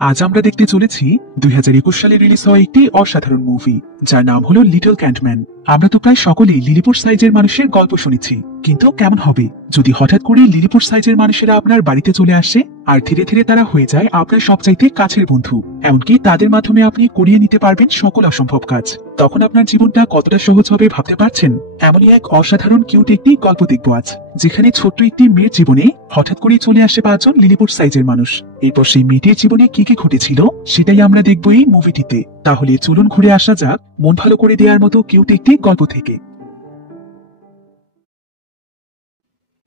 আজ আমরা দেখতে চলেছি 2021 সালে রিলিজ হওয়া একটি অসাধারণ মুভি, যার নাম হলো লিটল ক্যান্টম্যান। আমরা তো প্রায় সকলেই লিলিপুট সাইজের মানুষের গল্প শুনেছি, কিন্তু কেমন হবে যদি হঠাৎ করে লিলিপুট সাইজের মানুষেরা আপনার বাড়িতে চলে আসে আর ধীরে ধীরে তারা হয়ে যায় আপনার সবচাইতে কাছের বন্ধু, এমনকি তাদের মাধ্যমে আপনি করিয়ে নিতে পারবেন সকল অসম্ভব কাজ। তখন আপনার জীবনটা কতটা সহজ হবে ভাবতে পারছেন? এমনই এক অসাধারণ কিউট একটি গল্প দেখব আজ, যেখানে ছোট্ট একটি মেয়ের জীবনে হঠাৎ করে চলে আসে 5 জন লিলিপুট সাইজের মানুষ। এরপর সেই মেয়েটির জীবনে কি কি ঘটেছিল সেটাই আমরা দেখব এই মুভিটিতে। তাহলে চলুন ঘুরে আসা যাক মন ভালো করে দেওয়ার মতো কিউট একটি গল্প থেকে।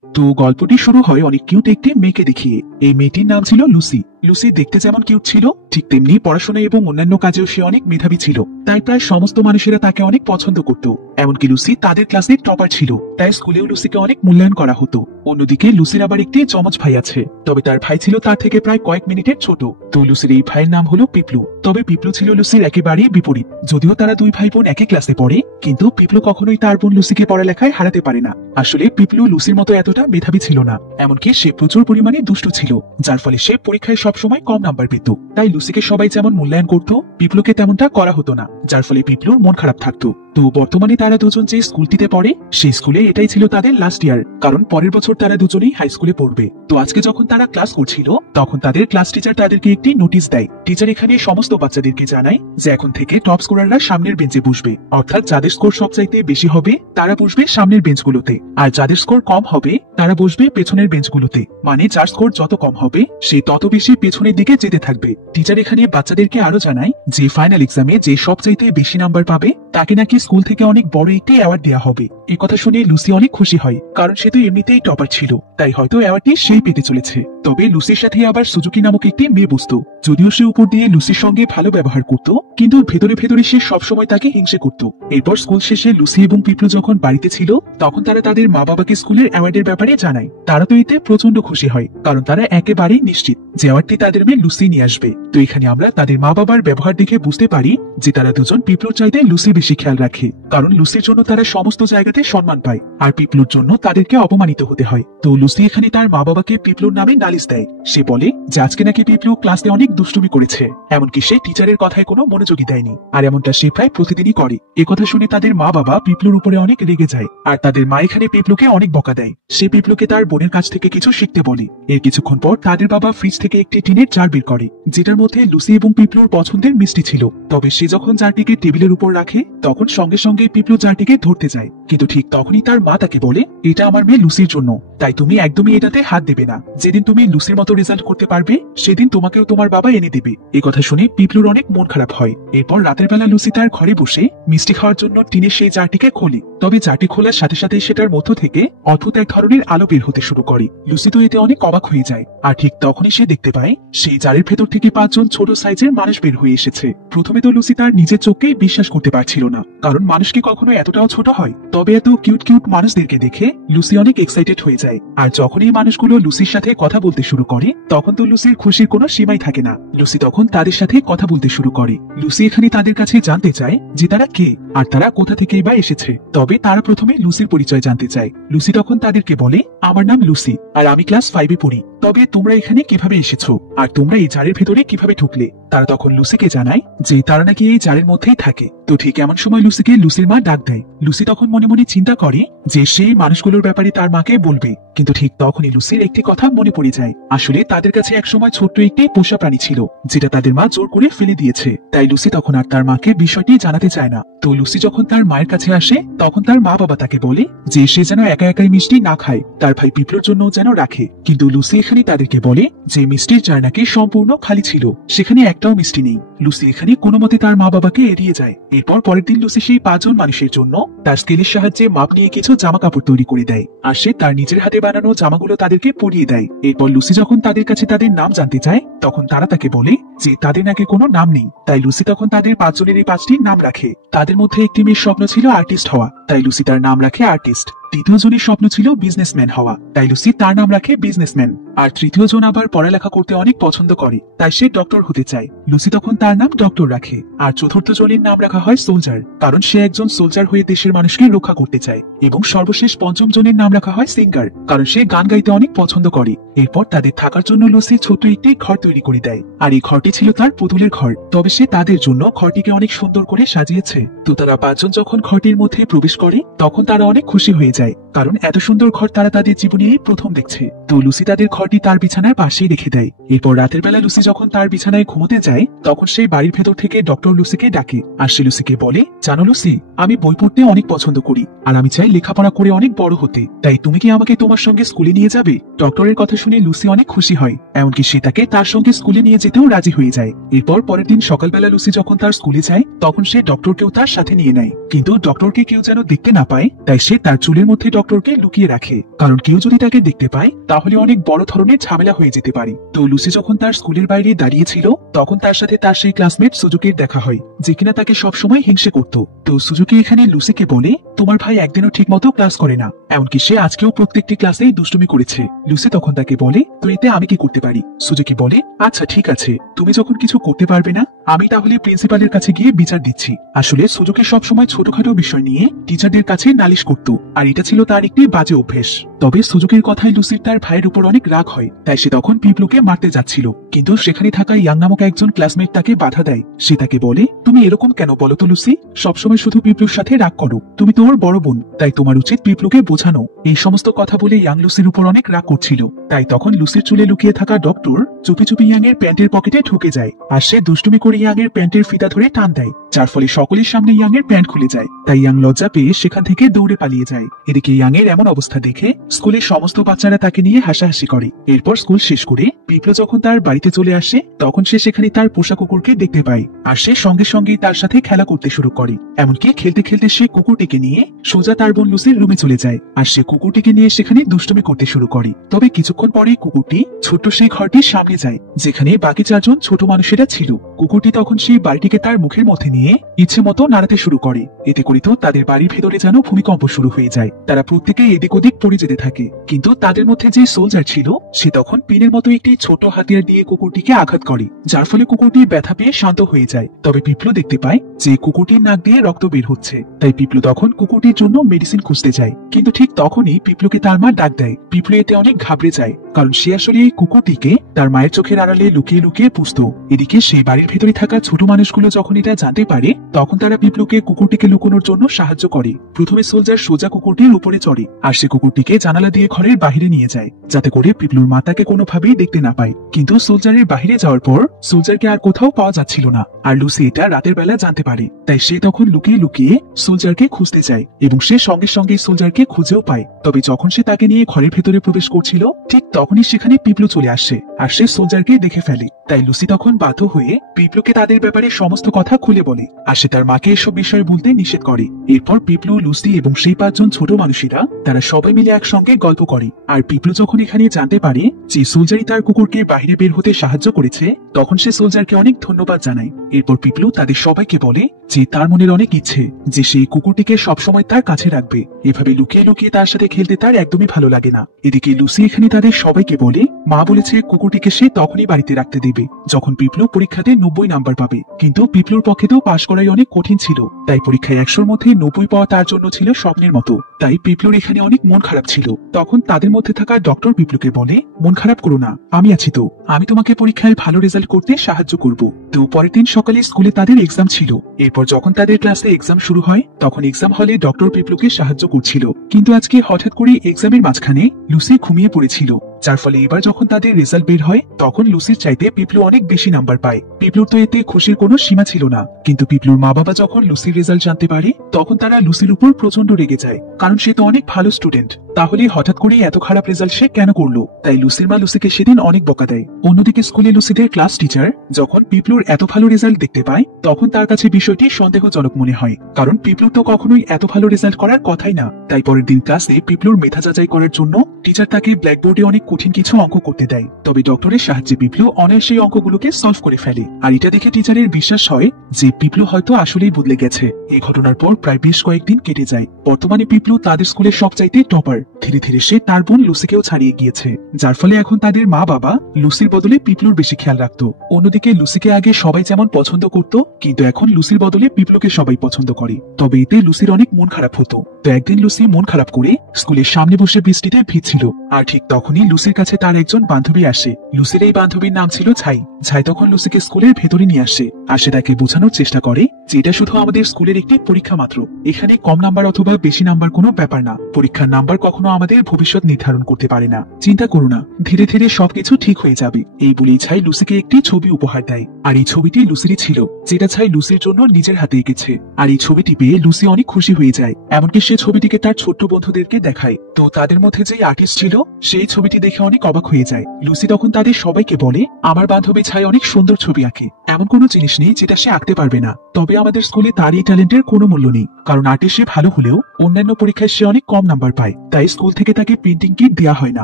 তো গল্পটি শুরু হয় অনেক কিউট একটি মেয়েকে দেখিয়ে। এই মেয়েটির নাম ছিল লুসি। লুসি দেখতে যেমন কিউট ছিল, ঠিক তেমনি পড়াশোনা এবং অন্যান্য কাজেও সে অনেক মেধাবী ছিল। তাই প্রায় সমস্ত মানুষেরা তাকে অনেক পছন্দ করত। এমনকি লুসি তাদের ক্লাসের টপার ছিল, তাই স্কুলেও লুসিকে অনেক মূল্যায়ন করা হতো। অন্যদিকে লুসির আবার একটি যমজ ভাই আছে, তবে তার ভাই ছিল তার থেকে প্রায় কয়েক মিনিটের ছোট। তো লুসির এই ভাইয়ের নাম হলো পিপলু। তবে পিপলু ছিল লুসির একেবারেই বিপরীত। যদিও তারা দুই ভাই বোন একই ক্লাসে পড়ে, কিন্তু পিপলু কখনোই তার বোন লুসিকে পড়ালেখায় হারাতে পারে না। আসলে পিপলু লুসির মতো এতটা মেধাবী ছিল না, এমনকি সে প্রচুর পরিমাণে দুষ্ট ছিল, যার ফলে সে পরীক্ষায় সবসময় কম নাম্বার পেত। তাই লুসিকে সবাই যেমন মূল্যায়ন করত, পিপলুকে তেমনটা করা হতো না, যার ফলে পিপলুর মন খারাপ থাকতো। তো বর্তমানে তারা দুজন যে স্কুলটিতে পড়ে সেই স্কুলে এটাই ছিল তাদের লাস্ট ইয়ার, কারণ পরের বছর তারা দুজনেই হাই স্কুলে পড়বে। তো আজকে যখন তারা ক্লাস করছিল তখন তাদের ক্লাস টিচার তাদেরকে একটি নোটিশ দেয়। টিচার এখানে সমস্ত বাচ্চাদেরকে জানায় যে এখন থেকে টপ স্কোরাররা সামনের বেঞ্চে বসবে, অর্থাৎ যাদের স্কোর সবচাইতে বেশি হবে তারা বসবে সামনের বেঞ্চগুলোতে, আর যাদের স্কোর কম হবে তারা বসবে পেছনের বেঞ্চগুলোতে। মানে যার স্কোর যত কম হবে সে তত বেশি পেছনের দিকে যেতে থাকবে। টিচার এখানে বাচ্চাদেরকে আরো জানায় যে ফাইনাল এক্সামে যে সবচাইতে বেশি নাম্বার পাবে তাকে নাকি স্কুল থেকে অনেক বড় একটি অ্যাওয়ার্ড দেওয়া হবে। এই কথা শুনে লুসি অনেক খুশি হয়, কারণ সে তো এমনিতেই টপার ছিল, তাই হয়তো অ্যাওয়ার্ডটি সেই পেতে চলেছে। তবে লুসির সাথে আবার সুজুকি নামক একটি মেয়ে বসতো। যদিও সে উপর দিয়ে লুসির সঙ্গে ভালো ব্যবহার করত, কিন্তু ভেতরে ভেতরে সে সবসময় তাকে হিংসে করত। এরপর স্কুল শেষে লুসি এবং পিপলু যখন বাড়িতে ছিল তখন তারা তাদের মা বাবাকে স্কুলের অ্যাওয়ার্ডের ব্যাপারে জানায়। তারা তো এতে প্রচন্ড খুশি হয়, কারণ তারা একেবারেই নিশ্চিত যে অ্যাওয়ার্ডটি তাদের মেয়ে লুসি নিয়ে আসবে। তো এখানে আমরা তাদের মা বাবার ব্যবহার দেখে বুঝতে পারি যে তারা দুজন পিপলুর চাইতে লুসি বেশি খেয়াল রাখে, কারণ লুসির জন্য তারা সমস্ত জায়গাতে সম্মান পায়, আর পিপলুর জন্য তাদেরকে অপমানিত হতে হয়। তো লুসি এখানে তার মা বাবাকে পিপলুর নামে নালিশ দেয়। সে বলে যে আজকে নাকি পিপলু ক্লাসে অনেক দুষ্টুমি করেছে, এমনকি সে টিচারের কথায় কোনো মনোযোগী দেয়নি, আর এমনটা সে প্রায় প্রতিদিনই করে। একথা শুনে তাদের মা বাবা পিপলুর উপরে অনেক রেগে যায়, আর তাদের মা এখানে পিপলুকে অনেক বকা দেয়। সে পিপলুকে তার বোনের কাছ থেকে কিছু শিখতে বলে। এর কিছুক্ষণ পর তাদের বাবা ফ্রিজ থেকে একটি টিনের জার বের করে, যেটার মধ্যে লুসি এবং পিপলুর পছন্দের মিষ্টি ছিল। তবে সে যখন জারটিকে টেবিলের উপর রাখে তখন সঙ্গে সঙ্গে পিপলু জারটিকে ধরতে যায়, কিন্তু ঠিক তখনই তার মা তাকে বলে এটা আমার মেয়ে লুসির জন্য, তাই তুমি একদমই এটাতে হাত দেবে না। যেদিন তুমি লুসির মতো রেজাল্ট করতে পারবে সেদিন তোমাকেও তোমার বাবা এনে দেবে। এই কথা শুনে পিপলুর অনেক মন খারাপ হয়। এরপর রাতের বেলা লুসি তার ঘরে বসে মিষ্টি খাওয়ার জন্য টিনের সেই জারটিকে খোলে। তবে জারটি খোলার সাথে সাথে সেটার মধ্য থেকে অদ্ভুত এক ধরনের আলো বের হতে শুরু করে। লুসি তো এতে অনেক অবাক হয়ে যায়, আর ঠিক তখনই সে দেখতে পায় সেই জারের ভেতর থেকে 5 জন ছোট সাইজের মানুষ বের হয়ে এসেছে। প্রথমে তো লুসি তার নিজের চোখকেই বিশ্বাস করতে পারছিল না, কারণ মানুষ কি কখনো এতটাও ছোট হয়? তবে এত কিউট কিউট মানুষদেরকে দেখে লুসি অনেক এক্সাইটেড হয়ে যায়। আর যখন এই মানুষগুলো লুসির সাথে কথা বলতে শুরু করে তখন তো লুসির খুশির কোনো সীমাই থাকে না। লুসি তখন তাদের সাথে কথা বলতে শুরু করে। লুসি এখানে তাদের কাছে জানতে চায় যে তারা কে আর তারা কোথা থেকেই বা এসেছে। তবে তারা প্রথমে লুসির পরিচয় জানতে চায়। লুসি তখন তাদেরকে বলে আমার নাম লুসি, আর আমি ক্লাস 5-এ পড়ি। তবে তোমরা এখানে কিভাবে এসেছো আর তোমরা এই জারের ভেতরে কিভাবে ঢুকলে? তারা তখন লুসিকে জানায় যে তারা নাকি এই জারের মধ্যেই থাকে। তো ঠিক এমন সময় লুসিকে লুসির মা ডাক দেয়। লুসি তখন মনে মনে চিন্তা করে যে সেই মানুষগুলোর ব্যাপারে তার মাকে বলবে, কিন্তু ঠিক তখনই লুসির একটি কথা মনে পড়ে যায়। আসলে তাদের কাছে একসময় ছোট্ট একটি পোষা প্রাণী ছিল, যেটা তাদের মা জোর করে ফেলে দিয়েছে। তাই লুসি তখন আর তার মাকে বিষয়টি জানাতে চায় না। তো লুসি যখন তার মায়ের কাছে আসে তখন তার মা বাবা তাকে বলে যে সে যেন একা একাই মিষ্টি না খায়, তার ভাই পিপলুর জন্য যেন রাখে। কিন্তু লুসি এখানে তাদেরকে বলে যে মিষ্টির জার নাকি সম্পূর্ণ খালি ছিল, সেখানে একটাও মিষ্টি নেই। লুসি এখানে কোনো মতে তার মা বাবাকে এড়িয়ে যায়। এরপর পরের দিন লুসি সেই 5 জন মানুষের জন্য তার স্কেলের সাহায্যে মাপ নিয়ে কিছু জামা কাপড় তৈরি করে দেয়, আর সে তার নিজের হাতে বানানো জামাগুলো তাদেরকে পরিয়ে দেয়। এরপর লুসি যখন তাদের কাছে তাদের নাম জানতে চায় তখন তারা তাকে বলে যে তাদের নাকি কোনো নাম নেই। তাই লুসি তখন তাদের 5 জনের এই 5টি নাম রাখে। তাদের মধ্যে একটি মেয়ের স্বপ্ন ছিল আর্টিস্ট হওয়া, তাই লুসি তার নাম রাখে আর্টিস্ট। দ্বিতীয় জনের স্বপ্ন ছিল বিজনেসম্যান হওয়া, তাই লুসি তার নাম রাখে বিজনেসম্যান। আর তৃতীয় জন আবার পড়ালেখা করতে অনেক পছন্দ করে, তাই সে ডক্টর হতে চায়। লুসি তখন তার তার নাম ডক্টর রাখে। আর চতুর্থ জনের নাম রাখা হয় সোলজার, কারণ সে একজন সোলজার হয়ে দেশের মানুষকে রক্ষা করতে চায়। এবং সর্বশেষ পঞ্চম জনের নাম রাখা হয় সিঙ্গার, কারণ সে গান গাইতে অনেক পছন্দ করে। এরপর তাদের থাকার জন্য লুসি ছোট্ট একটি ঘর তৈরি করে দেয়, আর এই ঘরটি ছিল তার পুতুলের ঘর। তবে সে তাদের জন্য ঘরটিকে অনেক সুন্দর করে সাজিয়েছে। তো তারা পাঁচজন যখন ঘরটির মধ্যে প্রবেশ করে তখন তারা অনেক খুশি হয়ে যায়, কারণ এত সুন্দর ঘর তারা তাদের জীবনে এই প্রথম দেখছে। তো লুসি তাদের ঘরটি তার বিছানার পাশেই রেখে দেয়। এরপর রাতের বেলা লুসি যখন তার বিছানায় ঘুমোতে যায় তখন সেই বাড়ির ভেতর থেকে ডক্টর লুসিকে ডাকে। আর সে লুসিকে বলে, জানো লুসি, আমি বই পড়তে অনেক পছন্দ করি, আর আমি চাই লেখাপড়া করে অনেক বড় হতে। তাই তুমি কি আমাকে তোমার সঙ্গে স্কুলে নিয়ে যাবে? ডক্টরের কথা শুনে লুসি অনেক খুশি হয়, এমনকি সে তাকে তার সঙ্গে স্কুলে নিয়ে যেতেও রাজি হয়ে যায়। এরপর পরের দিন সকালবেলা লুসি যখন তার স্কুলে যায় তখন সে ডক্টরকেও তার সাথে নিয়ে নেয়। কিন্তু ডক্টরকে কেউ যেন দেখতে না পায়, তাই সে তার চুলের মধ্যে ডক্টরকে লুকিয়ে রাখে, কারণ কেউ যদি তাকে দেখতে পায় তাহলে অনেক বড় ধরনের ঝামেলা হয়ে যেতে পারে। তো লুসি যখন তার স্কুলের বাইরে দাঁড়িয়েছিল তখন তার সাথে তার সেই ক্লাসমেট সুজুকির দেখা হয়, যে কিনা তাকে সবসময় হিংসে করত। তো সুজুকি এখানে লুসিকে বলে, তোমার ভাই একদিনও ঠিক মতো ক্লাস করে না, এমনকি সে আজকেও প্রত্যেকটি ক্লাসেই দুষ্টুমি করেছে। লুসি তখন তাকে বলে, তো এতে আমি কি করতে পারি? সুজুকি বলে, আচ্ছা ঠিক আছে, তুমি যখন কিছু করতে পারবে না আমি তাহলে প্রিন্সিপালের কাছে গিয়ে বিচার দিচ্ছি। আসলে সুজুকি সবসময় ছোটখাটো বিষয় নিয়ে টিচারদের কাছে নালিশ করত, আর এটা ছিল তার একটি বাজে অভ্যেস। তবে সুজুকির কথায় লুসির তার ভাইয়ের উপর অনেক রাগ হয়, তাই সে তখন পিপলুকে মারতে যাচ্ছিল। কিন্তু সেখানে থাকা ইয়াং নামক একজন ক্লাসমেট তাকে বাধা দেয়। সে তাকে বলে, তুমি এরকম কেন বলো তো লুসি? সবসময় শুধু পিপলুর সাথে রাগ করো, তুমি তো ওর বড় বোন, তাই তোমার উচিত পিপলুকে বোঝানো। এই সমস্ত কথা বলে ইয়াং লুসির উপর অনেক রাগ করছিল। তাই তখন লুসির চুলে লুকিয়ে থাকা ডক্টর চুপি চুপি ইয়াং এর প্যান্টের পকেটে ঢুকে যায়, আর সে দুষ্টুমি করে ইয়াং এর প্যান্টের ফিতা ধরে টান দেয়, যার ফলে সকলের সামনে ইয়াং এর প্যান্ট খুলে যায়। তাই ইয়াং লজ্জা পেয়ে সেখান থেকে দৌড়ে পালিয়ে যায়। এদিকে ইয়াং এর এমন অবস্থা দেখে স্কুলের সমস্ত বাচ্চারা তাকে নিয়ে হাসাহাসি করে। এরপর স্কুল শেষ করে পিপলু যখন তার বাড়িতে চলে আসে তখন সে সেখানে তার পোষা কুকুরকে দেখতে পায়, আর সে সঙ্গে সঙ্গেই তার সাথে খেলা করতে শুরু করে। এমনকি খেলতে খেলতে সে কুকুরটিকে নিয়ে সোজা তার বোন লুসির রুমে চলে যায়, আর সে কুকুরটিকে নিয়ে সেখানে দুষ্টুমি করতে শুরু করে। তবে কিছুক্ষণ পরেই কুকুরটি ছোট্ট সেই ঘরটির সামনে যায় যেখানে বাকি চারজন ছোট মানুষেরা ছিল। কুকুরটি তখন সেই বাড়িটিকে তার মুখের মধ্যে নিয়ে ইচ্ছে মতো নাড়াতে শুরু করে। এতে করে তো তাদের বাড়ির ভেতরে যেন ভূমিকম্প শুরু হয়ে যায়। তারা প্রত্যেকে এদিক ওদিক পড়ে যেতে থাকে। কিন্তু তাদের মধ্যে যে সোলজার ছিল সে তখন পিনের মতো একটি ছোট হাতিয়ার দিয়ে কুকুরটিকে আঘাত করে, যার ফলে কুকুরটি ব্যথা পেয়ে শান্ত হয়ে যায়। তবে পিপলু দেখতে পায় যে কুকুরটির নাক দিয়ে রক্ত বের হচ্ছে, তাই পিপলু তখন কুকুরটির জন্য মেডিসিন খুঁজতে যায়। কিন্তু ঠিক তখনই পিপলুকে তার মা ডাক দেয়। পিপলু এতে অনেক ঘাবড়ে যায়, কারণ সে আসলে এই কুকুরটিকে তার মায়ের চোখের আড়ালে লুকিয়ে লুকিয়ে পুষত। এদিকে সেই বাড়ির ভেতরে থাকা ছোট মানুষগুলো যখন এটা জানতে পারে তখন তারা পিপলুকে কুকুরটিকে লুকোনোর জন্য সাহায্য করে। প্রথমে সোলজার সোজা কুকুরটির উপরে চড়ে, আর সে কুকুরটিকে জানালা দিয়ে ঘরের বাহিরে নিয়ে যায়, যাতে করে পিপলুর মা তাকে কোনোভাবেই দেখতে না পায়। কিন্তু সোলজারের বাহিরে যাওয়ার পর সোলজারকে আর কোথাও পাওয়া যাচ্ছিল না, আর লুসি এটা রাতের বেলা জানতে পারে। তাই সে তখন লুকিয়ে লুকিয়ে সোলজারকে খুঁজতে যায়, এবং সে সঙ্গে সঙ্গে সোলজারকে খুঁজেও পায়। তবে যখন সে তাকে নিয়ে ঘরের ভেতরে প্রবেশ করছিল ঠিক তখনই সেখানে পিপলু চলে আসে, আর সে সোলজারকে দেখে ফেলে। তাই লুসি তখন বাধ্য হয়ে পিপলুকে তাদের ব্যাপারে সমস্ত কথা খুলে বলে, আর সে তার মাকে এসব বিষয়ে বলতে নিষেধ করে। এরপর পিপলু, লুসি এবং সেই পাঁচজন ছোট মানুষেরা তারা সবাই মিলে একসঙ্গে গল্প করে। আর পিপলু যখন এখানে জানতে পারে যে সোলজারই তার কুকুরকে বাইরে বের হতে সাহায্য করেছে তখন সে সোলজারকে অনেক ধন্যবাদ জানায়। এরপর পিপলু তাদের সবাইকে বলে যে তার মনের অনেক ইচ্ছে যে সেই কুকুরটিকে সবসময় তার কাছে রাখবে। এভাবে লুকিয়ে লুকিয়ে তার সাথে খেলতে তার একদমই ভালো লাগে না। এদিকে লুসি এখানে তাদের সবাইকে বলে মা বলেছে কুকুরটিকে সে তখনই বাড়িতে রাখতে দেবে যখন পিপলু পরীক্ষাতে 90 নাম্বার পাবে। কিন্তু পিপলুর পক্ষে তো পাশ করাই অনেক কঠিন ছিল, তাই পরীক্ষায় 100-র মধ্যে 90 পাওয়া তার জন্য ছিল স্বপ্নের মতো। তাই পিপলুর এখানে অনেক মন খারাপ ছিল। তখন তাদের মধ্যে থাকা ডক্টর পিপলুকে বলে, মন খারাপ করো না, আমি আছি তো, আমি তোমাকে পরীক্ষায় ভালো রেজাল্ট করতে সাহায্য করব। তো পরের দিন সকালে স্কুলে তাদের এক্সাম ছিল। এরপর যখন তাদের ক্লাসে এক্সাম শুরু হয় তখন এক্সাম হলে ডক্টর পিপলুকে সাহায্য করছিল। কিন্তু আজকে হঠাৎ করে এক্সামের মাঝখানে লুসি ঘুমিয়ে পড়েছিল, যার ফলে এবার যখন তাদের রেজাল্ট বের হয় তখন লুসির চাইতে পিপলু অনেক বেশি নাম্বার পায়। পিপলুর তো এতে খুশির কোনো সীমা ছিল না। কিন্তু পিপলুর মা বাবা যখন লুসির রেজাল্ট জানতে পারে তখন তারা লুসির উপর প্রচন্ড রেগে যায়, কারণ সে তো অনেক ভালো স্টুডেন্ট, তাহলে হঠাৎ করে এত খারাপ রেজাল্ট সে কেন করলো। তাই লুসির মা লুসিকে সেদিন অনেক বকা দেয়। অন্যদিকে স্কুলে লুসিদের ক্লাস টিচার যখন পিপলুর এত ভালো রেজাল্ট দেখতে পায় তখন তার কাছে বিষয়টি সন্দেহজনক মনে হয়, কারণ পিপলুর তো কখনোই এত ভালো রেজাল্ট করার কথাই না। তাই পরের দিন ক্লাসে পিপলুর মেধা যাচাই করার জন্য টিচার তাকে ব্ল্যাকবোর্ডে অনেক কঠিন কিছু অঙ্ক করতে দেয়, তবে ডক্টরের সাহায্যে পিপলু অনায়াসে সেই অঙ্কগুলোকে সলভ করে ফেলে। আর এটা দেখে টিচারের বিশ্বাস হয় যে পিপলু হয়তো আসলেই বদলে গেছে। এই ঘটনার পর প্রায় বেশ কয়েকদিন কেটে যায়। বর্তমানে পিপলু তাদের স্কুলের সবচাইতে টপার। ধীরে ধীরে সে তার বোন লুসিকেও ছাড়িয়ে গিয়েছে, যার ফলে এখন তাদের মা বাবা লুসির বদলে পিপলুর বেশি খেয়াল রাখতো। অন্যদিকে লুসিকে আগে সবাই যেমন পছন্দ করত, কিন্তু এখন লুসির বদলে পিপলুকে সবাই পছন্দ করে। তবে এতে লুসির অনেক মন খারাপ হতো। তো একদিন লুসি মন খারাপ করে স্কুলের সামনে বসে বৃষ্টিতে ভিজছিল। আর ঠিক তখনই লুসির কাছে তার একজন বান্ধবী আসে। লুসির এই বান্ধবীর নাম ছিল ছাই। ছাই তখন লুসিকে স্কুলের ভেতরে নিয়ে আসে, আর সে তাকে বোঝানোর চেষ্টা করে যে এটা শুধু আমাদের স্কুলের একটি পরীক্ষা মাত্র। এখানে কম নাম্বার অথবা বেশি নাম্বার কোনো ব্যাপার না। পরীক্ষার নাম্বার কখনো আমাদের ভবিষ্যৎ নির্ধারণ করতে পারে না। চিন্তা করো না, ধীরে ধীরে সবকিছু ঠিক হয়ে যাবে। এই বলেই ছাই লুসিকে একটি ছবি উপহার দেয়। আর এই ছবিটি লুসিরই ছিল, যেটা ছাই লুসির জন্য নিজের হাতে এঁকেছে। আর এই ছবিটি পেয়ে লুসি অনেক খুশি হয়ে যায়। এমনকি সে ছবিটিকে তার ছোট্ট বন্ধুদেরকে দেখায়। তো তাদের মধ্যে যে আর্টিস্ট ছিল সেই ছবিটি দেখে অনেক অবাক হয়ে যায়। লুসি তখন তাদের সবাইকে বলে, আমার বান্ধবী ছাই অনেক সুন্দর ছবি আঁকে। এমন কোনো জিনিস নেই যেটা সে আঁকতে পারবে না। তবে আমাদের স্কুলে তার এই ট্যালেন্টের কোনো মূল্য নেই, কারণ আর্টে সে ভালো হলেও অন্যান্য পরীক্ষায় সে অনেক কম নাম্বার পায়। তাই স্কুল থেকে তাকে পেন্টিং কিট দেওয়া হয় না।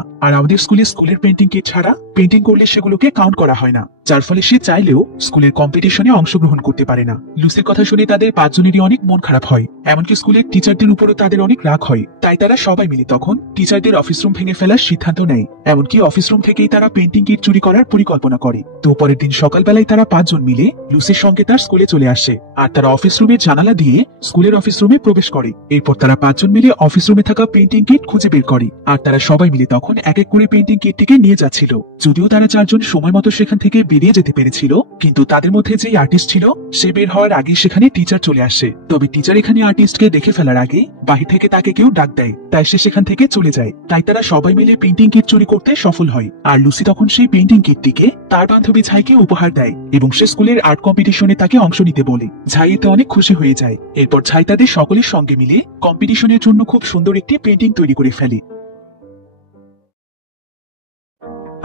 আর আমাদের স্কুলের পেন্টিং কিট ছাড়া পেন্টিং করলে সেগুলোকে কাউন্ট করা হয় না, যার ফলে সে চাইলেও স্কুলের কম্পিটিশনে অংশগ্রহণ করতে পারে না। লুসির কথা শুনে তাদের পাঁচজনেরই অনেক মন খারাপ হয়। এমনকি স্কুলের টিচারদের উপরও তাদের অনেক রাগ হয়। তাই তারা সবাই মিলে তখন টিচারদের অফিস রুম ভেঙে ফেলার সিদ্ধান্ত নেয়। এমনকি অফিস রুম থেকেই তারা পেন্টিং কিট চুরি করার পরিকল্পনা করে। তো পরের দিন সকালবেলায় তারা পাঁচজন মিলে লুসির সঙ্গে তার স্কুলে চলে আসে, আর তারা অফিস রুমের জানালা দিয়ে স্কুলের অফিস রুমে প্রবেশ করে। এরপর তারা পাঁচজন মিলে অফিস রুমে থাকা পেন্টিং কিট খুঁজে বের করে। আর তারা সবাই মিলে তখন এক এক করে পেন্টিং কিটটিকে নিয়ে যাচ্ছিল। যদিও তারা চারজন সময় মতো সেখান থেকে বেরিয়ে যেতে পেরেছিল, কিন্তু তাদের মধ্যে যে আর্টিস্ট ছিল সে বের হওয়ার আগে সেখানে টিচার চলে আসে। তবে টিচার এখানে আর্টিস্টকে দেখে ফেলার আগে বাহির থেকে তাকে কেউ ডাক দেয়, তাই সে সেখান থেকে চলে যায়। তাই তারা সবাই মিলে পেন্টিং কিট চুরি করতে সফল হয়। আর লুসি তখন সেই পেন্টিং কিটটিকে তার বান্ধবী ছাইকে উপহার দেয় এবং সে স্কুলের আর্ট কম্পিটিশনে তাকে অংশ নিতে বলে। ছাই এতে অনেক খুশি হয়ে যায়। এরপর ছাই তাদের সকলের সঙ্গে মিলে কম্পিটিশনের জন্য খুব সুন্দর একটি পেন্টিং তৈরি করে ফেলে।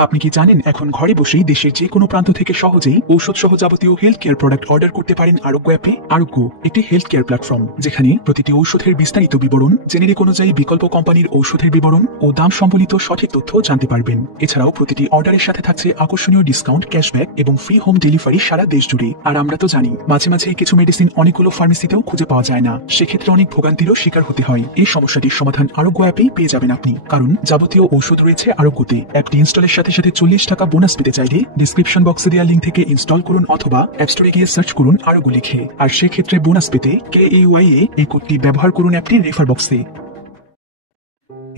আপনি কি জানেন এখন ঘরে বসেই দেশের যে কোনো প্রান্ত থেকে সহজেই ঔষধ সহ যাবতীয় হেলথ কেয়ার প্রোডাক্ট অর্ডার করতে পারেন আরোগ্য অ্যাপে। আরোগ্য একটি হেলথ কেয়ার প্ল্যাটফর্ম, যেখানে প্রতিটি ঔষধের বিস্তারিত বিবরণ, জেনেরিক অনুযায়ী বিকল্প কোম্পানির ঔষধের বিবরণ ও দাম সম্বলিত সঠিক তথ্য জানতে পারবেন। এছাড়াও প্রতিটি অর্ডারের সাথে থাকছে আকর্ষণীয় ডিসকাউন্ট, ক্যাশব্যাক এবং ফ্রি হোম ডেলিভারি সারা দেশ জুড়ে। আর আমরা তো জানি মাঝে মাঝে কিছু মেডিসিন অনেকগুলো ফার্মেসিতেও খুঁজে পাওয়া যায় না, সেক্ষেত্রে অনেক ভোগান্তিরও শিকার হতে হয়। এই সমস্যাটির সমাধান আরোগ্য অ্যাপেই পেয়ে যাবেন আপনি, কারণ যাবতীয় ঔষধ রয়েছে আরোগ্যতে। অ্যাপটি ইনস্টলের সাথে সাথে 40 টাকা বোনাস পেতে চাইলে ডিসক্রিপশন বক্সে দেওয়া লিঙ্ক থেকে ইনস্টল করুন অথবা অ্যাপ স্টোরে গিয়ে সার্চ করুন আরোগ্য লিখে। আর সেক্ষেত্রে বোনাস পেতে KAYA এই কোডটি ব্যবহার করুন অ্যাপটির রেফার বক্সে।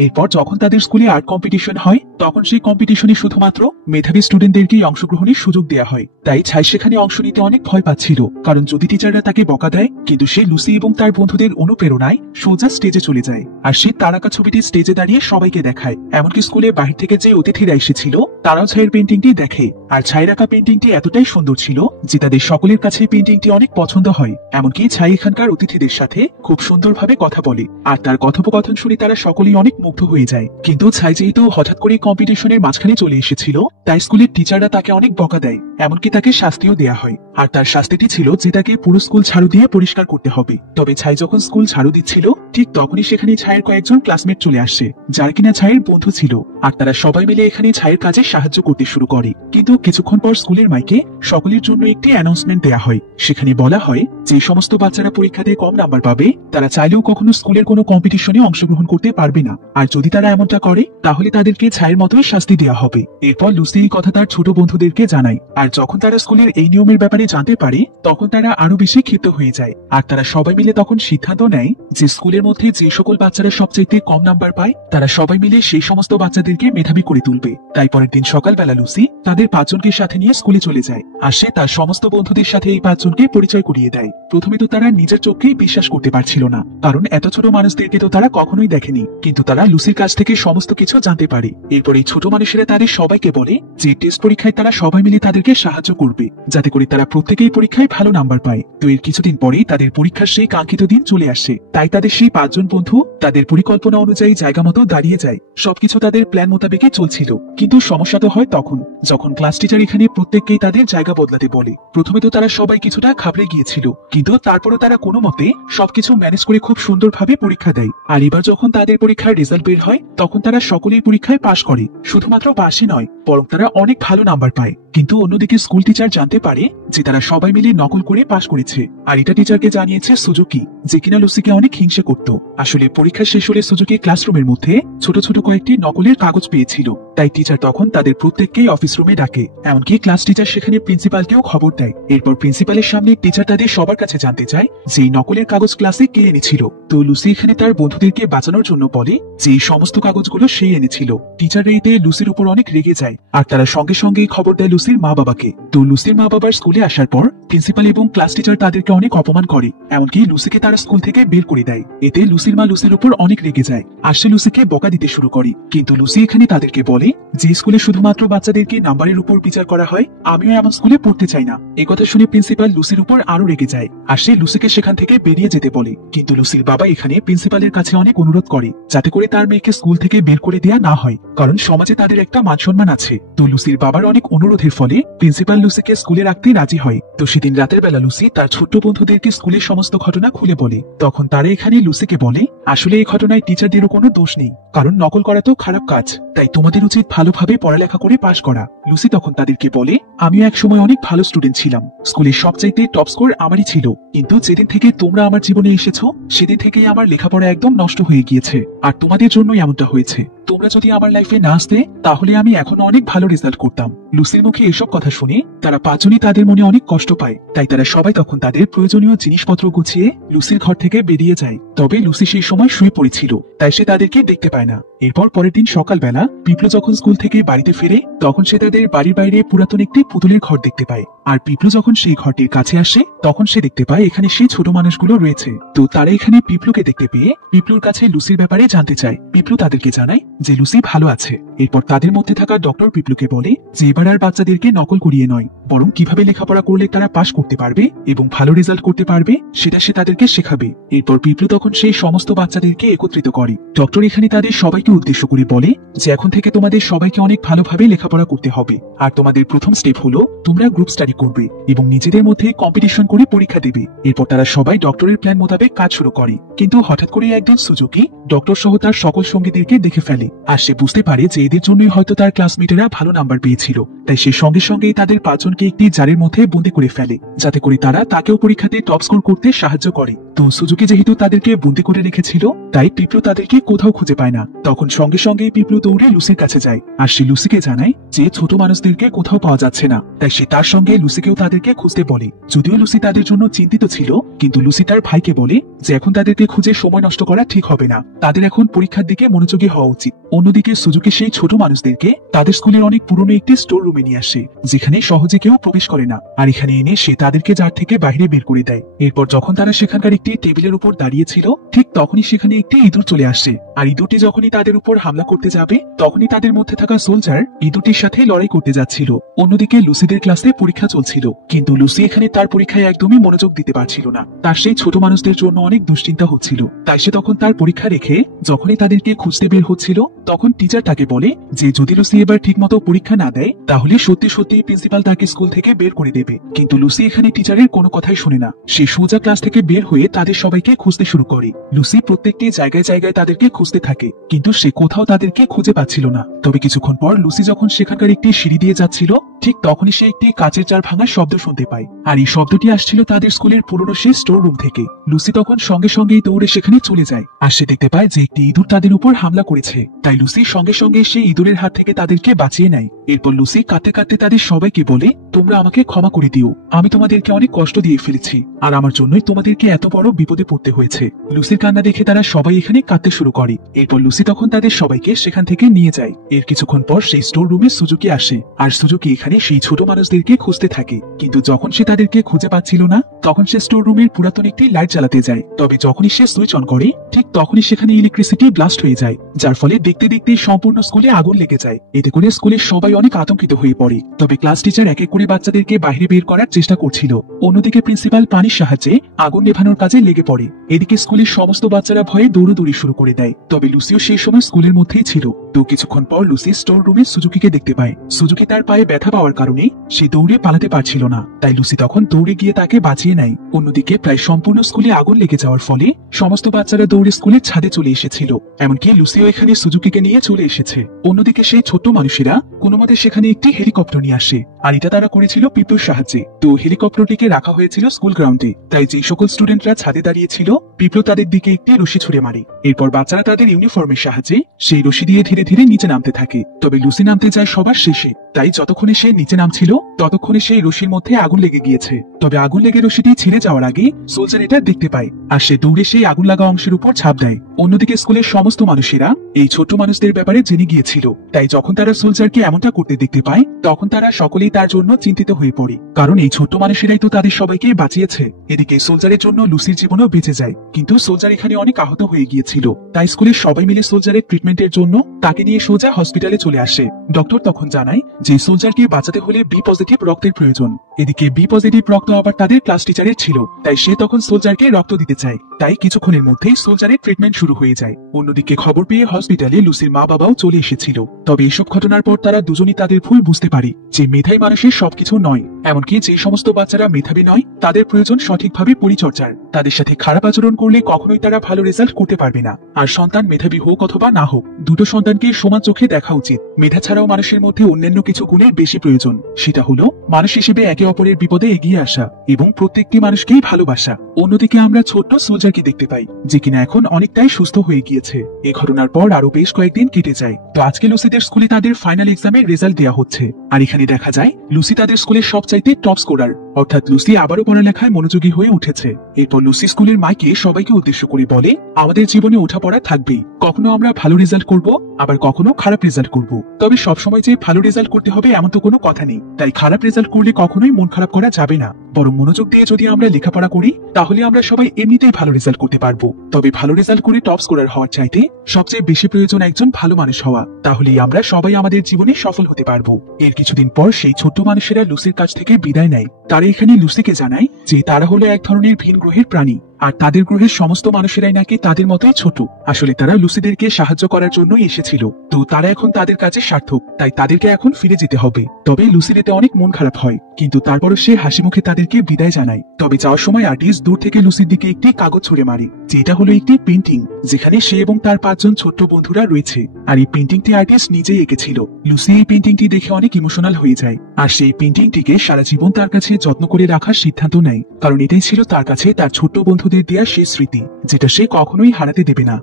এরপর যখন তাদের স্কুলে আর্ট কম্পিটিশন হয় তখন সেই কম্পিটিশনে শুধুমাত্র মেধাবী স্টুডেন্টদেরকেই অংশগ্রহণের সুযোগ দেওয়া হয়। তাই ছাই সেখানে অংশ নিতে অনেক ভয় পাচ্ছিল, কারণ যদি টিচাররা তাকে বকা দেয়, কিন্তু সে লুসি এবং তার বন্ধুদের অনুপ্রেরণায় সোজা স্টেজে চলে যায়। আর সেই তারকা ছবিটি স্টেজে দাঁড়িয়ে সবাইকে দেখায়। এমনকি স্কুলে বাহির থেকে যে অতিথিরা এসেছিল তারাও ছাইয়ের পেন্টিংটি দেখে। আর ছাই রাখা পেন্টিংটি এতটাই সুন্দর ছিল যে তাদের সকলের কাছে পেন্টিংটি অনেক পছন্দ হয়। এমনকি ছাই এখানকার অতিথিদের সাথে খুব সুন্দরভাবে কথা বলে, আর তার কথোপকথন শুনে তারা সকলেই অনেক মুগ্ধ হয়ে যায়। কিন্তু ছাই যেহেতু হঠাৎ করে কম্পিটিশনের মাঝখানে চলে এসেছিল, তাই স্কুলের টিচাররা তাকে অনেক বকা দেয়, এমনকি তাকে শাস্তিও দেয়া হয়। আর তার শাস্তিটি ছিল যে তাকে পুরো স্কুল ঝাড়ু দিয়ে পরিষ্কার করতে হবে। তবে ছাই যখন স্কুল ঝাড়ু দিচ্ছিল ঠিক তখনই সেখানে ছাইয়ের কয়েকজন ক্লাসমেট চলে আসে, যার কিনা ছাইয়ের বন্ধু ছিল। আর তারা সবাই মিলে এখানে ছাইয়ের কাজে সাহায্য করতে শুরু করে। কিন্তু কিছুক্ষণ পর স্কুলের মাইকে সকলের জন্য একটি অ্যানাউন্সমেন্ট দেয়া হয়। সেখানে বলা হয় যে সমস্ত বাচ্চারা পরীক্ষাতে কম নাম্বার পাবে তারা চাইলেও কখনো স্কুলের কোনো কম্পিটিশনে অংশগ্রহণ করতে পারবে না। আর যদি তারা এমনটা করে তাহলে তাদেরকে ছাইয়ের মতোই শাস্তি দেওয়া হবে। এরপর লুসি এই কথা তার ছোট বন্ধুদেরকে জানায়। আর যখন তারা স্কুলের এই নিয়মের ব্যাপারে জানতে পারে তখন তারা আরো বেশি ক্ষিপ্ত হয়ে যায়। আর তারা সবাই মিলে তখন সিদ্ধান্ত নেয় যে স্কুলের মধ্যে যে সকল বাচ্চারা সবচাইতে কম নাম্বার পায় তারা সবাই মিলে সেই সমস্ত বাচ্চাদেরকে মেধাবী করে তুলবে। তাই পরের দিন সকালবেলা লুসি তাদের পাঁচজনকে সাথে নিয়ে স্কুলে চলে যায়। আর সে তার সমস্ত বন্ধুদের সাথে এই পাঁচজনকে পরিচয় করিয়ে দেয়। প্রথমে তো তারা নিজের চোখকেই বিশ্বাস করতে পারছিল না, কারণ এত ছোট মানুষদেরকে তো তারা কখনোই দেখেনি। কিন্তু তারা লুসির কাছ থেকে সমস্ত কিছু জানতে পারে। এরপর এই ছোট মানুষেরা তাদের সবাইকে বলে যে টেস্ট পরীক্ষায় তারা সবাই মিলে তাদেরকে সাহায্য করবে, যাতে করে তারা প্রত্যেকেই পরীক্ষায় ভালো নাম্বার পায়। তো এর কিছুদিন পরেই তাদের পরীক্ষার সেই কাঙ্ক্ষিত দিন চলে আসে। তাই তাদের সেই পাঁচজন বন্ধু তাদের পরিকল্পনা অনুযায়ী জায়গা মতো দাঁড়িয়ে যায়। সবকিছু তাদের প্ল্যান মোতাবেকই চলছিল। কিন্তু সমস্যা তো হয় তখন যখন ক্লাস টিচার এখানে প্রত্যেককেই তাদের জায়গা বদলাতে বলে। প্রথমে তো তারা সবাই কিছুটা ঘাবড়ে গিয়েছিল, কিন্তু তারপরও তারা কোনো মতে সবকিছু ম্যানেজ করে খুব সুন্দরভাবে পরীক্ষা দেয়। আর এবার যখন তাদের পরীক্ষার রেজাল্ট বের হয় তখন তারা সকলেই পরীক্ষায় পাশ করে। করে। শুধুমাত্র পাশে নয়, বরং তারা অনেক ভালো নাম্বার পায়। কিন্তু অন্যদিকে স্কুল টিচার জানতে পারে যে তারা সবাই মিলে নকল করে পাশ করেছে, আর এটা টিচারকে জানিয়েছে সুজুকি, যে কিনা লুসিকে অনেক হিংসা করত। আসলে পরীক্ষা শেষ হলে সুজুকি ক্লাসরুমের মধ্যে ছোট ছোট কয়েকটি নকলের কাগজ পেয়েছিল। তাই টিচার তখন তাদের প্রত্যেককেই অফিস রুমে ডাকে, এমনকি ক্লাস টিচার সেখানে প্রিন্সিপালকেও খবর দেয়। এরপর প্রিন্সিপালের সামনে টিচার তাদের সবার কাছে জানতে চায় যে এই নকলের কাগজ ক্লাসে কে এনেছিল। তো লুসি এখানে তার বন্ধুদেরকে বাঁচানোর জন্য বলে যে এই সমস্ত কাগজগুলো সেই এনেছিল। টিচার এতে লুসির উপর অনেক রেগে যায়, আর তারা সঙ্গে সঙ্গে খবর দেয় লুসির মা বাবাকে। তো লুসির মা বাবার স্কুলে আসার পর প্রিন্সিপাল এবং ক্লাস টিচার তাদেরকে অনেক অপমান করে, এমনকি লুসিকে তারা স্কুল থেকে বের করে দেয়। এতে লুসির মা লুসির উপর অনেক রেগে যায়, আর সে লুসিকে বকা দিতে শুরু করে। কিন্তু লুসি এখানে তাদেরকে বলে যে স্কুলে শুধুমাত্র বাচ্চাদেরকে নাম্বারের উপর বিচার করা হয়, আমিও এমন স্কুলে পড়তে চাই না। এই কথা শুনে প্রিন্সিপাল লুসির উপর আরো রেগে যায়, আর সে লুসিকে সেখান থেকে বেরিয়ে যেতে বলে। কিন্তু লুসির বাবা এখানে প্রিন্সিপালের কাছে অনেক অনুরোধ করে যাতে করে তার মেয়েকে স্কুল থেকে বের করে দেয়া না হয়, কারণ সমাজে তাদের একটা মান সম্মান আছে। তো লুসির বাবার অনেক অনুরোধের ফলে প্রিন্সিপাল লুসিকে স্কুলে রাখতে রাজি হয়। তো সেদিন রাতের বেলা লুসি তার ছোট্ট বন্ধুদেরকে স্কুলের সমস্ত ঘটনা খুলে বলে। তখন তারা এখানে লুসিকে বলে আসলে এই ঘটনায় টিচারদেরও কোনো দোষ নেই, কারণ নকল করা তো খারাপ কাজ, তাই তোমাদের উচিত ভালোভাবে পড়ালেখা করে পাশ করা। লুসি তখন তাদেরকে বলে আমিও এক সময় অনেক ভালো স্টুডেন্ট ছিলাম, স্কুলের সবচাইতে টপ স্কোর আমারই ছিল, কিন্তু যেদিন থেকে তোমরা আমার জীবনে এসেছো সেদিন থেকেই আমার লেখাপড়া একদম নষ্ট হয়ে গিয়েছে, আর তোমাদের জন্যই এমনটা হয়েছে। তোমরা যদি আমার লাইফে না আসতে তাহলে আমি এখনো অনেক ভালো রেজাল্ট করতাম। লুসির মুখে এসব কথা শুনে তারা পাঁচজনই তাদের মনে অনেক কষ্ট পায়, তাই তারা সবাই তখন তাদের প্রয়োজনীয় জিনিসপত্র গুছিয়ে লুসির ঘর থেকে বেরিয়ে যায়। তবে লুসি সেই সময় শুয়ে পড়েছিল, তাই সে তাদেরকে দেখতে পায় না। এরপর পরের দিন সকালবেলা পিপলু যখন স্কুল থেকে বাড়িতে ফেরে তখন সে তাদের বাড়ির বাইরে পুরাতন একটি পুতুলের ঘর দেখতে পায়। আর পিপলু যখন সেই ঘরটির কাছে আসে তখন সে দেখতে পায় এখানে সেই ছোট মানুষগুলো রয়েছে। তো তারা এখানে পিপলুকে দেখতে পেয়ে পিপলুর কাছে লুসির ব্যাপারে জানতে চায়। পিপলু তাদেরকে জানায় যে লুসি ভালো আছে। এরপর তাদের মধ্যে থাকা ডক্টর পিপলুকে বলে যে এবার আর বাচ্চাদেরকে নকল করিয়ে নয়, বরং কিভাবে লেখাপড়া করলে তারা পাশ করতে পারবে এবং ভালো রেজাল্ট করতে পারবে সেটা সে তাদেরকে শেখাবে। এরপর পিপলু তখন সেই সমস্ত বাচ্চাদেরকে একত্রিত করে। ডক্টর এখানে তাদের সবাইকে উদ্দেশ্য করে বলে যে এখন থেকে তোমাদের সবাইকে অনেক ভালোভাবে লেখাপড়া করতে হবে, আর তোমাদের প্রথম স্টেপ হলো তোমরা গ্রুপ স্টাডি করবে এবং নিজেদের মধ্যে কম্পিটিশন করে পরীক্ষা দেবে। এরপর তারা সবাই ডক্টরের প্ল্যান মোতাবেক কাজ শুরু করে। কিন্তু হঠাৎ করে একদিন সুজুকি ডক্টর সহ তার সকল সঙ্গীদেরকে দেখে ফেলে, আর সে বুঝতে পারে যে এদের জন্যই হয়তো তার ক্লাসমেটেরা ভালো নাম্বার পেয়েছিল। তাই সে সঙ্গে সঙ্গেই তাদের পাঁচজনকে একটি জারের মধ্যে বন্দি করে ফেলে, যাতে করে তারা তাকেও পরীক্ষাতে টপ স্কোর করতে সাহায্য করে। তো সুজুকি যেহেতু তাদেরকে বন্দি করে রেখেছিল তাই পিপলু তাদেরকে কোথাও খুঁজে পায় না। তখন সঙ্গে সঙ্গেই পিপলু দৌড়ে লুসির কাছে যায়, আর সে লুসিকে জানায় যে ছোট মানুষদেরকে কোথাও পাওয়া যাচ্ছে না। তাই সে তার সঙ্গে লুসিকেও তাদেরকে খুঁজতে বলে। যদিও লুসি তাদের জন্য চিন্তিত ছিল, কিন্তু লুসি তার ভাইকে বলে যে এখন তাদেরকে খুঁজে সময় নষ্ট করা ঠিক হবে না, তাদের এখন পরীক্ষার দিকে মনোযোগী হওয়া উচিত। অন্যদিকে সুজুকি সেই ছোট মানুষদেরকে তাদের স্কুলের অনেক পুরনো একটি স্টোর রুমে নিয়ে আসে, যেখানে সহজে কেউ প্রবেশ করে না। আর এখানে এনে সে তাদেরকে জার থেকে বাইরে বের করে দেয়। এরপর যখন তারা সেখানকার একটি টেবিলের উপর দাঁড়িয়েছিল ঠিক তখনই সেখানে একটি ইঁদুর চলে আসে। আর ইঁদুরটি যখনই তাদের উপর হামলা করতে যাবে তখনই তাদের মধ্যে থাকা সোলজার ইঁদুরটির সাথে লড়াই করতে যাচ্ছিল। অন্যদিকে লুসিদের ক্লাসে পরীক্ষা চলছিল, কিন্তু লুসি এখানে তার পরীক্ষায় একদমই মনোযোগ দিতে পারছিল না। তার সেই ছোট মানুষদের জন্য অনেক দুশ্চিন্তা হচ্ছিল। তাই সে তখন তার পরীক্ষা রেখে যখনই তাদেরকে খুঁজতে বের হচ্ছিল তখন টিচার তাকে বলে যে যদি লুসি এবার ঠিক মতো পরীক্ষা না দেয় তাহলে সত্যি সত্যি প্রিন্সিপাল তাকে স্কুল থেকে বের করে দেবে। কিন্তু লুসি এখানে টিচারের কোনো কথাই শুনে না। সে সোজা ক্লাস থেকে বের হয়ে তাদের সবাইকে খুঁজতে শুরু করে। লুসি প্রত্যেকটি জায়গায় জায়গায় তাদেরকে খুঁজতে থাকে, কিন্তু সে কোথাও তাদেরকে খুঁজে পাচ্ছিল না। তবে কিছুক্ষণ পর লুসি যখন সেখানকার একটি সিঁড়ি দিয়ে যাচ্ছিল ঠিক তখনই সে একটি কাচের জার ভাঙার শব্দ শুনতে পায়, আর এই শব্দটি আসছিল তাদের স্কুলের পুরনো সেই স্টোর রুম থেকে। লুসি তখন সঙ্গে সঙ্গেই দৌড়ে সেখানে চলে যায়, আর সে দেখতে পায় যে একটি ইঁদুর তাদের উপর হামলা করেছে। তাই লুসি সঙ্গে সঙ্গে সেই ইঁদুরের হাত থেকে তাদেরকে বাঁচিয়ে নেয়। এরপর লুসি কাঁদতে কাঁদতে তাদের সবাইকে বলে তোমরা আমাকে ক্ষমা করে দিও, আমি তোমাদেরকে অনেক কষ্ট দিয়ে ফেলেছি, আর আমার জন্যই তোমাদেরকে এত বড় বিপদে পড়তে হয়েছে। লুসির কান্না দেখে তারা সবাই এখানে কাঁদতে শুরু করে। এরপর লুসি তখন তাদের সবাইকে সেখান থেকে নিয়ে যায়। এর কিছুক্ষণ পর সেই স্টোর রুমে সুজুকি আসে, আর সুজুকি এখানে সেই ছোট মানুষদেরকে খুঁজতে থাকে। কিন্তু যখন সে তাদেরকে খুঁজে পাচ্ছিল না তখন সে স্টোর রুমের পুরাতন একটি লাইট জ্বালাতে যায়। তবে যখনই সে সুইচ অন করে ঠিক তখনই সেখানে ইলেকট্রিসিটি ব্লাস্ট হয়ে যায়, যার ফলে দেখতে দেখতে সম্পূর্ণ স্কুলে আগুন লেগে যায়। এতে করে স্কুলের সবাই অনেক আতঙ্কিত হয়ে পড়ে। তবে ক্লাস টিচার এক এক করে বাচ্চাদেরকে বাইরে বের করার চেষ্টা করছিল। অন্যদিকে প্রিন্সিপাল পানির সাহায্যে আগুন নেভানোর কাজে লেগে পড়ে। এদিকে স্কুলের সমস্ত বাচ্চারা ভয়ে দৌড়াদৌড়ি শুরু করে দেয়। তবে লুসিও সেই সময় স্কুলের মধ্যেই ছিল। তো কিছুক্ষণ পর লুসি স্টোর রুমে সুজুকিকে দেখতে পায়। সুজুকি তার পায়ে ব্যথা পাওয়ার কারণে সে দৌড়ে পালাতে পারছিল না, তাই লুসি তখন দৌড়ে গিয়ে তাকে বাঁচিয়ে নেয়। অন্যদিকে প্রায় সম্পূর্ণ স্কুলে আগুন লেগে যাওয়ার ফলে সমস্ত বাচ্চারা দৌড়ে স্কুলের ছাদে চলে এসেছিল। এমনকি লুসিও এখানে সুজুকিকে নিয়ে চলে এসেছে। অন্যদিকে সেই ছোট্ট মানুষেরা কোনো মতে সেখানে একটি হেলিকপ্টার নিয়ে আসে, আর এটা তারা করেছিল পিঁপড়ের সাহায্যে। তো হেলিকপ্টারটিকে রাখা হয়েছিল স্কুল গ্রাউন্ডে, তাই যে সকল স্টুডেন্টরা ছাদে দাঁড়িয়েছিল পিঁপড়ে তাদের দিকে একটি রশি ছুড়ে মারে। এরপর বাচ্চারা তাদের ইউনিফর্মের সাহায্যে সেই রশি দিয়ে ধীরে ধীরে নিচে নামতে থাকে। তবে লুসি নামতে যায় সবার শেষে, তাই যতক্ষণে সে নিচে নামছিল ততক্ষণে সেই রশির মধ্যে আগুন লেগে গিয়েছে। তবে আগুন লেগে রশিটি ছিঁড়ে যাওয়ার আগে সোলজার এটা দেখতে পায়, আর সে দৌড়ে সেই আগুন লাগা অংশের উপর ঝাঁপ দেয়। অন্যদিকে স্কুলের সমস্ত মানুষেরা এই ছোট্ট মানুষদের ব্যাপারে জেনে গিয়েছিল, তাই যখন তারা সোলজারকে এমনটা করতে দেখতে পায় তখন তারা সকলেই তার জন্য চিন্তিত হয়ে পড়ে, কারণ এই ছোট্ট মানুষেরাই তো তাদের সবাইকে বাঁচিয়েছে। এদিকে সোলজারের জন্য লুসির জীবনও বেঁচে যায়, কিন্তু সোলজার এখানে অনেক আহত হয়ে গিয়েছিল, তাই স্কুলের সবাই মিলে সোলজারের ট্রিটমেন্টের জন্য তাকে নিয়ে সোজা হসপিটালে চলে আসে। ডক্টর তখন জানায় যে সোলজারকে বাঁচাতে হলে বি পজিটিভ রক্তের প্রয়োজন। এদিকে বি পজিটিভ রক্ত আবার তাদের ক্লাস টিচারের ছিল, তাই সে তখন সোলজারকে রক্ত দিতে চায়। তাই কিছুক্ষণের মধ্যেই সোলজারের ট্রিটমেন্ট শুরু হয়ে যায়। অন্যদিকে খবর পেয়ে হসপিটালে লুসির মা বাবাও চলে এসেছিল। তবে এসব ঘটনার পর তারা দুজনই তাদের ভুল বুঝতে পারে যে মেধাবী মানুষের সবকিছু নয়, এমনকি যে সমস্ত বাচ্চারা মেধাবী নয় তাদের প্রয়োজন সঠিকভাবে পরিচর্যার। তাদের সাথে খারাপ আচরণ করলে কখনোই তারা ভালো রেজাল্ট করতে পারবে না। আর সন্তান মেধাবী হোক অথবা না হোক, দুটো সন্তানকে সমান চোখে দেখা উচিত। মেধা ছাড়াও মানুষের মধ্যে অন্যান্য কিছু গুণের বেশি প্রয়োজন, সেটা হলো মানুষ হিসেবে একে অপরের বিপদে এগিয়ে আসা এবং প্রত্যেকটি মানুষকেই ভালোবাসা। অন্যদিকে আমরা ছোট্ট সোলজারকে দেখতে পাই, যে কিনা এখন অনেকটাই সুস্থ হয়ে গিয়েছে। এই ঘটনার পর আরো বেশ কয়েকদিন কেটে যায়। তো আজকে লুসিদের স্কুলে তাদের ফাইনাল এক্সামের রেজাল্ট দেওয়া হচ্ছে, আর এখানে দেখা যায় লুসি তাদের স্কুলের সবচাইতে টপ স্কোরার, অর্থাৎ লুসি আবারও পড়ালেখায় মনোযোগী হয়ে উঠেছে। এরপর লুসি স্কুলের মাইকে সবাইকে উদ্দেশ্য করে বলে, আমাদের জীবনে ওঠাপড়া থাকবেই, কখনো আমরা ভালো রেজাল্ট করব, আবার কখনো খারাপ রেজাল্ট করব। তবে সবসময় যে ভালো রেজাল্ট করতে হবে এমন তো কোনো কথা নেই, তাই খারাপ রেজাল্ট করলে কখনোই মন খারাপ করা যাবে না। বরং মনোযোগ দিয়ে যদি আমরা লেখাপড়া করি তাহলে আমরা সবাই এমনিতেই ভালো রেজাল্ট করতে পারবো। তবে ভালো রেজাল্ট করে টপ স্কোরার হওয়ার চাইতে সবচেয়ে বেশি প্রয়োজন একজন ভালো মানুষ হওয়া, তাহলেই আমরা সবাই আমাদের জীবনে সফল হতে পারবো। এর কিছুদিন পর সেই ছোট্ট মানুষেরা লুসির কাছ থেকে বিদায় নেয়। তারা এখানে লুসিকে জানায় যে তারা হলো এক ধরনের ভিন গ্রহের প্রাণী, আর তাদের গ্রহের সমস্ত মানুষেরাই নাকি তাদের মতোই ছোট। আসলে তারা লুসিদেরকে সাহায্য করার জন্যই এসেছিল, তো তারা এখন তাদের কাছে সার্থক, তাই তাদেরকে এখন ফিরে যেতে হবে। তবে লুসির এতে অনেক মন খারাপ হয়, কিন্তু তারপরও সে হাসি মুখে তাদেরকে বিদায় জানায়। তবে যাওয়ার সময় আর্টিস্ট দূর থেকে লুসির দিকে একটি কাগজ ছুঁড়ে মারে, যেটা হলো একটি পেন্টিং, যেখানে সে এবং তার 5 জন ছোট্ট বন্ধুরা রয়েছে। আর এই পেন্টিংটি আর্টিস্ট নিজেই এঁকেছিল। লুসি এই পেন্টিংটি দেখে অনেক ইমোশনাল হয়ে যায়, আর সেই পেন্টিংটিকে সারা জীবন তার কাছে যত্ন করে রাখার সিদ্ধান্ত নেয়, কারণ এটাই ছিল তার কাছে তার ছোট্ট বন্ধুদের দেয়া সেই স্মৃতি, যেটা সে কখনোই হারাতে দেবে না।